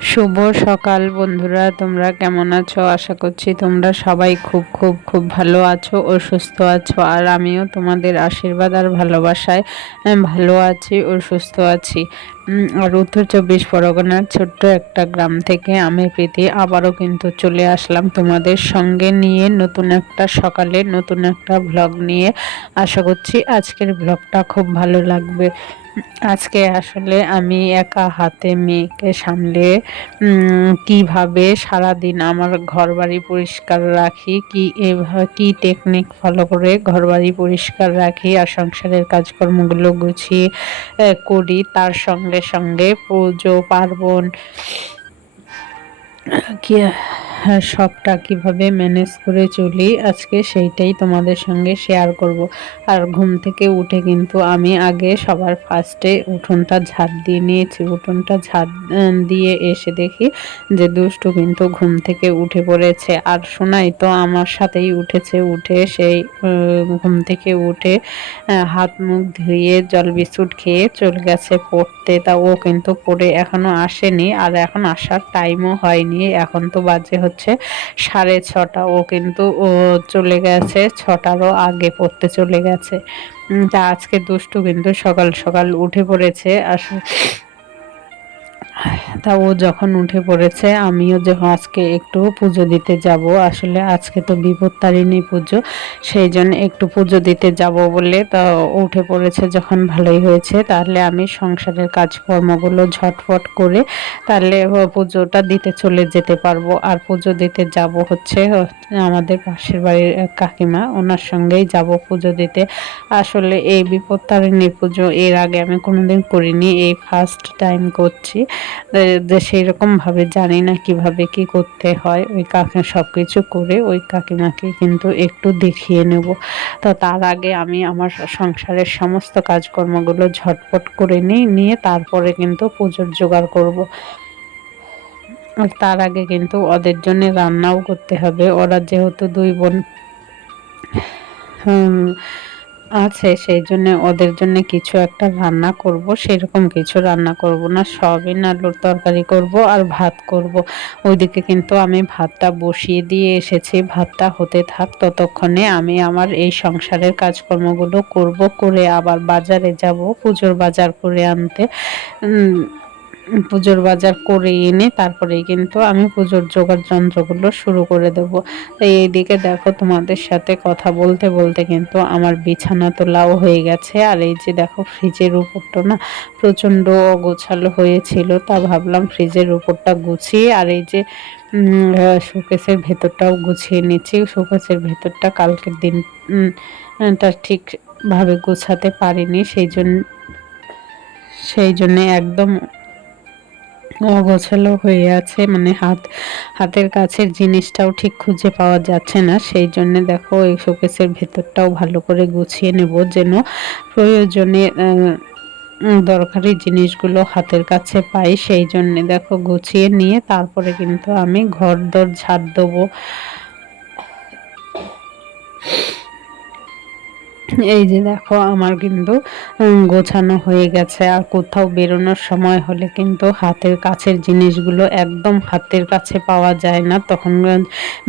শুভ সকাল বন্ধুরা, তোমরা কেমন আছো? আশা করছি তোমরা সবাই খুব খুব খুব ভালো আছো ও সুস্থ আছো। আর আমিও তোমাদের আশীর্বাদ আর ভালোবাসায় ভালো আছি ও সুস্থ আছি। আর উত্তর 24 পরগনার ছোট্ট একটা গ্রাম থেকে আমি প্রীতি আবারও কিন্তু চলে আসলাম তোমাদের সঙ্গে নিয়ে নতুন একটা সকালে নতুন একটা ভ্লগ নিয়ে। আশা করছি আজকের ভ্লগটা খুব ভালো লাগবে। আজকে আসলে আমি একা হাতে মেয়েকে সামলে কিভাবে সারাদিন আমার ঘরবাড়ি পরিষ্কার রাখি, কি টেকনিক ফলো করে ঘরবাড়ি পরিষ্কার রাখি আর সংসারের কাজকর্মগুলো গুছিয়ে করি, তার সঙ্গে সঙ্গে পুজো পার্বণ কি সবটা কিভাবে ম্যানেজ করে চলি আজকে সেইটাই তোমাদের সঙ্গে শেয়ার করব। আর ঘুম থেকে উঠে কিন্তু আমি আগে সবার ফার্স্টে উঠোনটা ঝাড় দিয়ে নিয়েছি। উঠোনটা ঝাড় দিয়ে এসে দেখি যে দুষ্টু কিন্তু ঘুম থেকে উঠে পড়েছে। আর সোনাই তো আমার সাথেই উঠেছে, উঠে সেই ঘুম থেকে উঠে হাত মুখ ধুয়ে জল বিস্কুট খেয়ে চলে গেছে পড়তে। তা ও কিন্তু পড়ে এখনো আসেনি, আর এখন আসার টাইমও হয়নি। এখন তো বাজে হচ্ছে 6:30। ও কিন্তু ও চলে গেছে 6টারও আগে পড়তে চলে গেছে। তা আজকে দুষ্টু কিন্তু সকাল সকাল উঠে পড়েছে। তা ও যখন উঠে পড়েছে আমিও যখন আজকে একটু পুজো দিতে যাব, আসলে আজকে তো বিপত্তারিণী পুজো, সেই জন্য একটু পুজো দিতে যাব বলে তা উঠে পড়েছে যখন ভালোই হয়েছে। তাহলে আমি সংসারের কাজকর্মগুলো ঝটফট করে তাহলে পুজোটা দিতে চলে যেতে পারবো। আর পুজো দিতে যাব হচ্ছে আমাদের পাশের বাড়ির এক কাকিমা, ওনার সঙ্গেই যাব পুজো দিতে। আসলে এই বিপত্তারিণী পুজো এর আগে আমি কোনোদিন করিনি, এই ফার্স্ট টাইম করছি। যে সেই রকম ভাবে জানি না কিভাবে কি করতে হয়। ওই কাকিমা সব কিছু করে ওই কাকিমাকে কিন্তু একটু দেখিয়ে নেব। তো তার আগে আমি আমার সংসারের সমস্ত কাজকর্মগুলো ঝটপট করে নিয়ে তারপরে কিন্তু পুজোর জোগাড় করব। আর তার আগে কিন্তু ওদের জন্য রান্নাও করতে হবে। ওরা যেহেতু দুই বোন আছে, সেই জন্য ওদের জন্য কিছু একটা রান্না করব। সেরকম কিছু রান্না করব না, সয়াবিন আলুর তরকারি করব আর ভাত করব। ওইদিকে কিন্তু আমি ভাতটা বসিয়ে দিয়ে এসেছি, ভাতটা হতে থাক ততক্ষণে আমি আমার এই সংসারের কাজকর্মগুলো করব। করে আবার বাজারে যাব পুজোর বাজার করে আনতে। পুজোর বাজার করে এনে তারপরেই কিন্তু আমি পুজোর জোগাড় যন্ত্রগুলো শুরু করে দেব। তাই এইদিকে দেখো তোমাদের সাথে কথা বলতে বলতে কিন্তু আমার বিছানা তোলাও হয়ে গেছে। আর এই যে দেখো ফ্রিজের উপরটা না প্রচণ্ড অগোছালো হয়েছিল, তা ভাবলাম ফ্রিজের উপরটা গুছিয়ে আর এই যে শোকেসের ভেতরটাও গুছিয়ে নিচ্ছি। শোকেসের ভেতরটা কালকের দিন টা ঠিকভাবে গোছাতে পারিনি, সেই জন্য একদম অগোছালো হয়ে আছে, মানে হাতের কাছের জিনিসটাও ঠিক খুঁজে পাওয়া যাচ্ছে না। সেই জন্য দেখো এই শোকেসের ভেতরটাও ভালো করে গুছিয়ে নেব, যেন প্রয়োজনে দরকারি জিনিসগুলো হাতের কাছে পাই। সেই জন্যে দেখো গুছিয়ে নিয়ে তারপরে কিন্তু আমি ঘর দর ঝাড় দেবো। এই যে দেখো আমার কিন্তু গোছানো হয়ে গেছে। আর কোথাও বেরোনোর সময় হলে কিন্তু হাতের কাছের জিনিসগুলো একদম হাতের কাছে পাওয়া যায় না, তখন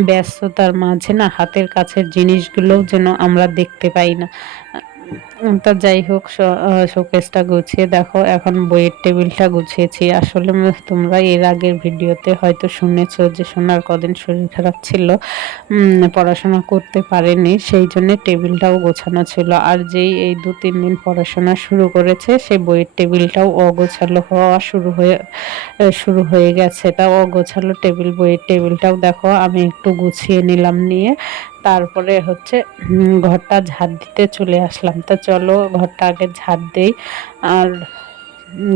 ব্যস্ততার মাঝে না হাতের কাছের জিনিসগুলোও যেন আমরা দেখতে পাই না। তা যাই হোক, শোকেসটা গুছিয়ে দেখো এখন বইয়ের টেবিলটা গুছিয়েছি। আসলে তোমরা এর আগের ভিডিওতে হয়তো শুনেছো যে সোনার কদিন শরীর খারাপ ছিল, পড়াশোনা করতে পারেনি, সেই জন্য টেবিলটাও গোছানো ছিল। আর যেই এই 2-3 দিন পড়াশোনা শুরু করেছে সেই বইয়ের টেবিলটাও অগোছালো হওয়া শুরু হয়ে গেছে। তা অগোছালো বইয়ের টেবিলটাও দেখো আমি একটু গুছিয়ে নিলাম, নিয়ে তারপরে হচ্ছে ঘরটা ঝাড় দিতে চলে আসলাম। তা চলো ঘরটা আগে ঝাড় দেই। আর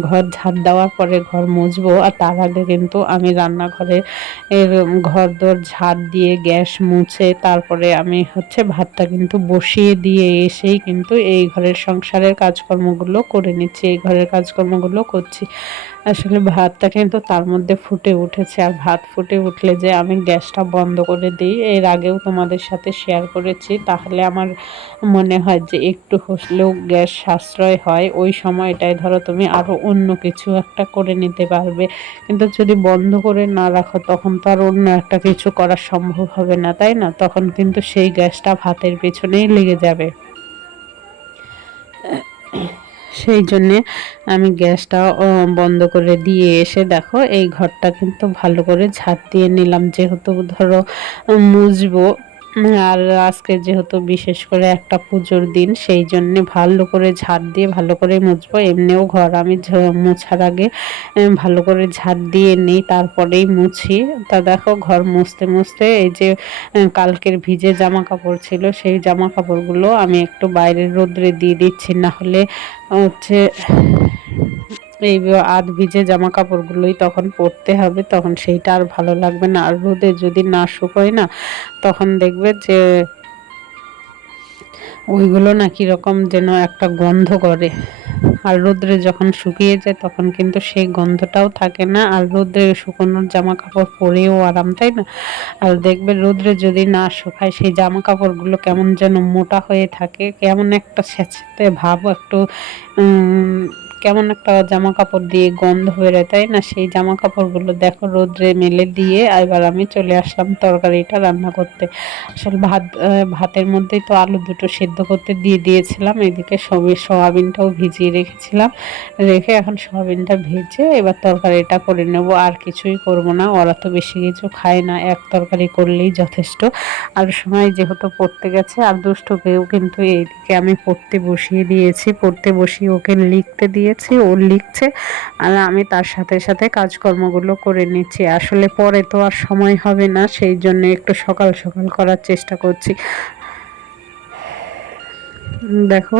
ঘর ঝাড় দেওয়ার পরে ঘর মুছবো, আর তার আগে কিন্তু আমি রান্নাঘরে ঘর দর ঝাড় দিয়ে গ্যাস মুছে তারপরে আমি হচ্ছে ভাতটা কিন্তু বসিয়ে দিয়ে এসেই কিন্তু এই ঘরের সংসারের কাজকর্মগুলো করে নিচ্ছি, এই ঘরের কাজকর্মগুলো করছি। আসলে ভাতটা কিন্তু তার মধ্যে ফুটে উঠেছে, আর ভাত ফুটে উঠলে যে আমি গ্যাসটা বন্ধ করে দিই, এর আগেও তোমাদের সাথে শেয়ার করেছি। তাহলে আমার মনে হয় যে একটু হলেও গ্যাস সাশ্রয় হয়। ওই সময়টায় ধরো তুমি আরও অন্য কিছু একটা করে নিতে পারবে, কিন্তু যদি বন্ধ করে না রাখো তখন তো আর অন্য একটা কিছু করা সম্ভব হবে না, তাই না? তখন কিন্তু সেই গ্যাসটা ভাতের পেছনেই লেগে যাবে। সেই জন্যে আমি গ্যাসটা বন্ধ করে দিয়ে এসে দেখো এই ঘরটা কিন্তু ভালো করে ঝাঁট দিয়ে নিলাম, যেহেতু ধরো মুছবো। আর আজকে যেহেতু বিশেষ করে একটা পুজোর দিন, সেই জন্যে ভালো করে ঝাঁট দিয়ে ভালো করে মুছবো। এমনিও ঘর আমি মোছার আগে ভালো করে ঝাঁট দিয়ে নিই, তারপরেই মুছি। তা দেখো ঘর মুছতে মুছতে এই যে কালকের ভিজে জামা কাপড় ছিল, সেই জামা কাপড়গুলো আমি একটু বাইরের রোদ্রে দিয়ে দিচ্ছি, না হলে হচ্ছে এই আধ ভিজে জামা কাপড়গুলোই তখন পরতে হবে, তখন সেইটা আর ভালো লাগবে না। আর রোদে যদি না শুকোয় না, তখন দেখবে যে ওইগুলো না কীরকম যেন একটা গন্ধ করে। আর রোদ্রে যখন শুকিয়ে যায় তখন কিন্তু সেই গন্ধটাও থাকে না, আর রোদ্রে শুকোনোর জামা কাপড় পরেও আরাম, তাই না? আর দেখবে রোদ্রে যদি না শুকায় সেই জামা কাপড়গুলো কেমন যেন মোটা হয়ে থাকে, কেমন একটা স্যাঁতস্যাঁতে ভাব, একটু কেমন একটা জামা কাপড় দিয়ে গন্ধ বেরোয়, তাই না? সেই জামা কাপড়গুলো দেখো রোদ্রে মেলে দিয়ে এবার আমি চলে আসলাম তরকারিটা রান্না করতে। আসলে ভাতের মধ্যেই তো আলু দুটো সেদ্ধ করতে দিয়ে দিয়েছিলাম, এদিকে সয়াবিনটাও ভিজিয়ে রেখেছিলাম। রেখে এখন সয়াবিনটা ভেজে এবার তরকারিটা করে নেব, আর কিছুই করব না। ওরা তো বেশি কিছু খায় না, এক তরকারি করলেই যথেষ্ট। আর সময় যেহেতু পড়তে গেছে, আর দুষ্টুকেও কিন্তু এইদিকে আমি পড়তে বসিয়ে দিয়েছি, পড়তে বসিয়ে ওকে লিখতে দিয়েছি, ও লিখছে আর আমি তার সাথে সাথে কাজকর্মগুলো করে নিচ্ছি। আসলে পরে তো আর সময় হবে না, সেই জন্য একটু সকাল সকাল করার চেষ্টা করছি। দেখো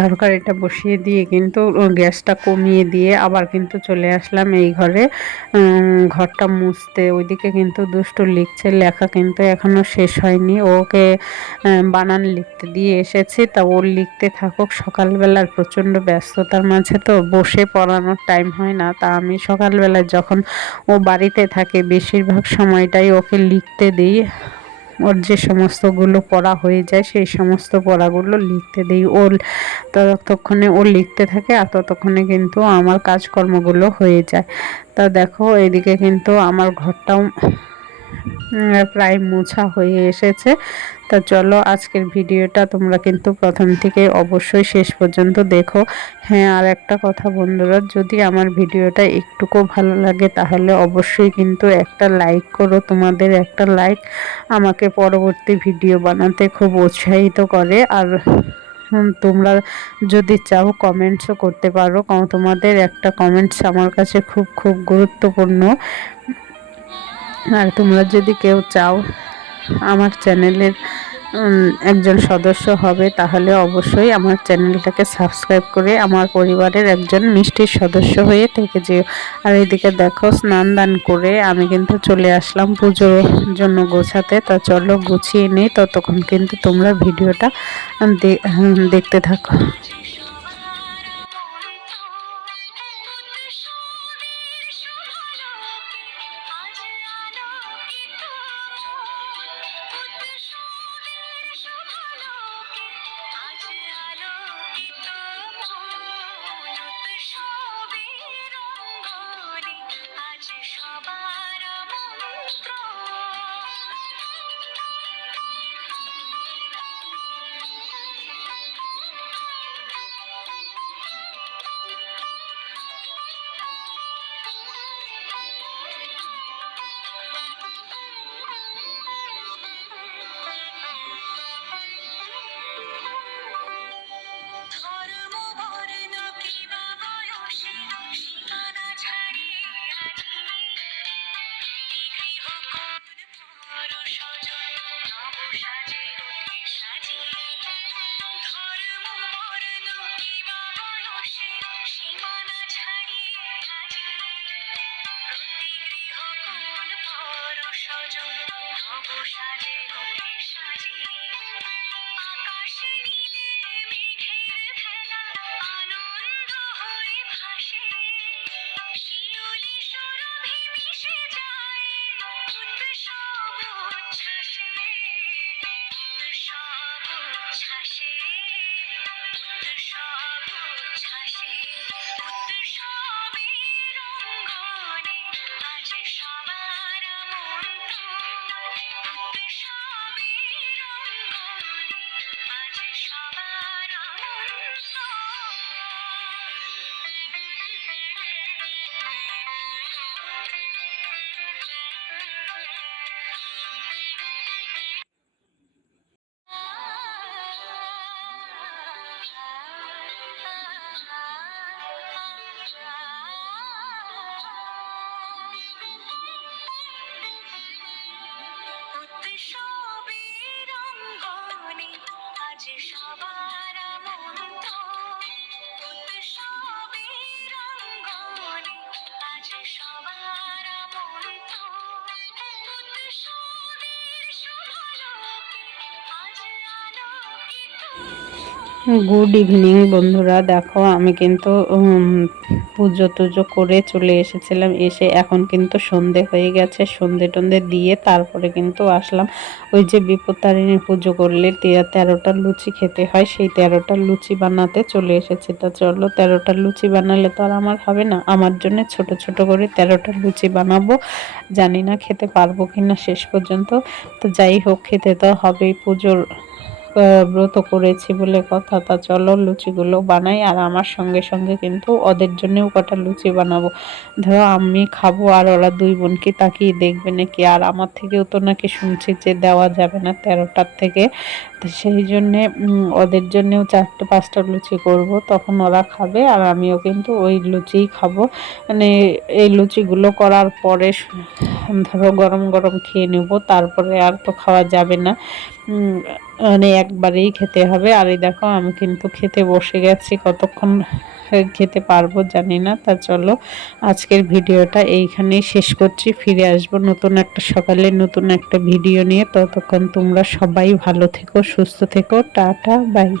তরকারিটা বসিয়ে দিয়ে কিন্তু গ্যাসটা কমিয়ে দিয়ে আবার কিন্তু চলে আসলাম এই ঘরে ঘরটা মুছতে। ওইদিকে কিন্তু দুষ্টু লিখছে, লেখা কিন্তু এখনও শেষ হয়নি। ওকে বানান লিখতে দিয়ে এসেছি, তা ওর লিখতে থাকুক। সকালবেলার প্রচণ্ড ব্যস্ততার মাঝে তো বসে পড়ানোর টাইম হয় না, তা আমি সকালবেলায় যখন ও বাড়িতে থাকে বেশিরভাগ সময়টাই ওকে লিখতে দিই। ওর যে সমস্তগুলো পড়া হয়ে যায় সেই সমস্ত পড়াগুলো লিখতে দিই। ওর ততক্ষণে ও লিখতে থাকে আর ততক্ষণে কিন্তু আমার কাজকর্মগুলো হয়ে যায়। তা দেখো এদিকে কিন্তু আমার ঘরটাও প্রায় মোছা হয়ে এসেছে। তা চলো আজকের ভিডিওটা তোমরা কিন্তু প্রথম থেকে অবশ্যই শেষ পর্যন্ত দেখো। হ্যাঁ, আর একটা কথা বন্ধুরা, যদি আমার ভিডিওটা একটুকু ভালো লাগে তাহলে অবশ্যই কিন্তু একটা লাইক করো। তোমাদের একটা লাইক আমাকে পরবর্তী ভিডিও বানাতে খুব উৎসাহিত করে। আর তোমরা যদি চাও কমেন্টসও করতে পারো, তোমাদের একটা কমেন্টস আমার কাছে খুব খুব গুরুত্বপূর্ণ। আর তোমরা যদি কেউ চাও আমার চ্যানেলের একজন সদস্য হবে, তাহলে অবশ্যই আমার চ্যানেলটাকে সাবস্ক্রাইব করে আমার পরিবারের একজন মিষ্টির সদস্য হয়ে থেকে যেও। আর এদিকে দেখো স্নান দান করে আমি কিন্তু চলে আসলাম পুজোর জন্য গোছাতে। তা চলো গুছিয়ে নিই, ততক্ষণ কিন্তু তোমরা ভিডিওটা দেখতে থাকো। গুড ইভিনিং বন্ধুরা, দেখো আমি কিন্তু পুজো টুজো করে চলে এসেছিলাম। এসে এখন কিন্তু সন্ধে হয়ে গেছে, সন্ধে টন্ধে দিয়ে তারপরে কিন্তু আসলাম। ওই যে বিপত্তারিণী পুজো করলে 13টা লুচি খেতে হয়, সেই 13টা লুচি বানাতে চলে এসেছি। তা চলো, 13টা লুচি বানালে তো আর আমার হবে না, আমার জন্য ছোট ছোট করে 13টা লুচি বানাবো। জানি না খেতে পারবো কিনা শেষ পর্যন্ত। তো যাই হোক, খেতে তো হবেই, পুজোর ব্রত করেছি বলে কথা। তা চলো লুচিগুলো বানাই, আর আমার সঙ্গে সঙ্গে কিন্তু ওদের জন্যও কটা লুচি বানাবো। ধরো আমি খাবো আর ওরা দুই বোনকে তাকিয়ে দেখবে নাকি, আর আমার থেকেও তো নাকি শুনছি যে দেওয়া যাবে না 13টার থেকে। তো সেই জন্যে ওদের জন্যেও 4-5টা লুচি করব, তখন ওরা খাবে আর আমিও কিন্তু ওই লুচিই খাবো। মানে এই লুচিগুলো করার পরে ধরো গরম গরম খেয়ে নেব, তারপরে আর তো খাওয়া যাবে না, মানে একবারেই খেতে হবে। আর এই দেখো আমি কিন্তু খেতে বসে গেছি, কতক্ষণ খেতে পারবো জানি না। তা চলো আজকের ভিডিওটা এইখানেই শেষ করছি, ফিরে আসবো নতুন একটা সকালে নতুন একটা ভিডিও নিয়ে। ততক্ষণ তোমরা সবাই ভালো থেকো, সুস্থ থেকো, টাটা বাই।